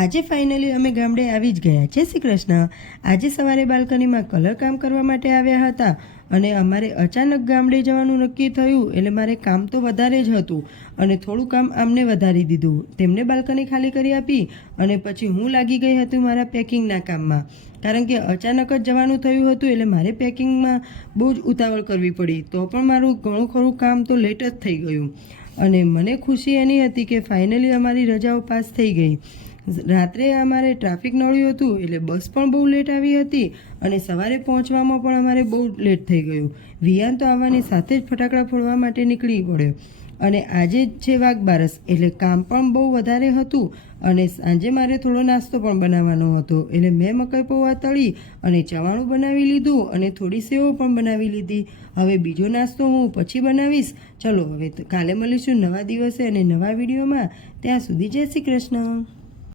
આજે ફાઇનલી અમે ગામડે આવી જ ગયા. જય શ્રી કૃષ્ણ. આજે સવારે બાલ્કનીમાં કલર કામ કરવા માટે આવ્યા હતા અને અમારે અચાનક ગામડે જવાનું નક્કી થયું, એટલે મારે કામ તો વધારે જ હતું અને થોડું કામ આમને વધારી દીધું. તેમને બાલ્કની ખાલી કરી આપી અને પછી હું લાગી ગઈ હતી મારા પેકિંગના કામમાં, કારણ કે અચાનક જ જવાનું થયું હતું, એટલે મારે પેકિંગમાં બહુ જ ઉતાવળ કરવી પડી. તો પણ મારું ઘણું ખરું કામ તો લેટ જ થઈ ગયું અને મને ખુશી એની હતી કે ફાઇનલી અમારી રજાઓ પાસ થઈ ગઈ. રાત્રે અમારે ટ્રાફિક નડ્યું હતું, એટલે બસ પણ બહુ લેટ આવી હતી અને સવારે પહોંચવામાં પણ અમારે બહુ લેટ થઈ ગયું. વિયાન તો આવવાની સાથે જ ફટાકડા ફોડવા માટે નીકળી પડ્યો અને આજે જ છે વાઘબારસ, એટલે કામ પણ બહુ વધારે હતું અને સાંજે મારે થોડો નાસ્તો પણ બનાવવાનો હતો. એટલે મેં મકાઈ પૌવા તળી અને ચવાણું બનાવી લીધું અને થોડી સેવો પણ બનાવી લીધી. હવે બીજો નાસ્તો હું પછી બનાવીશ. ચલો હવે કાલે મળીશું નવા દિવસે અને નવા વિડીયોમાં. ત્યાં સુધી જય શ્રી કૃષ્ણ.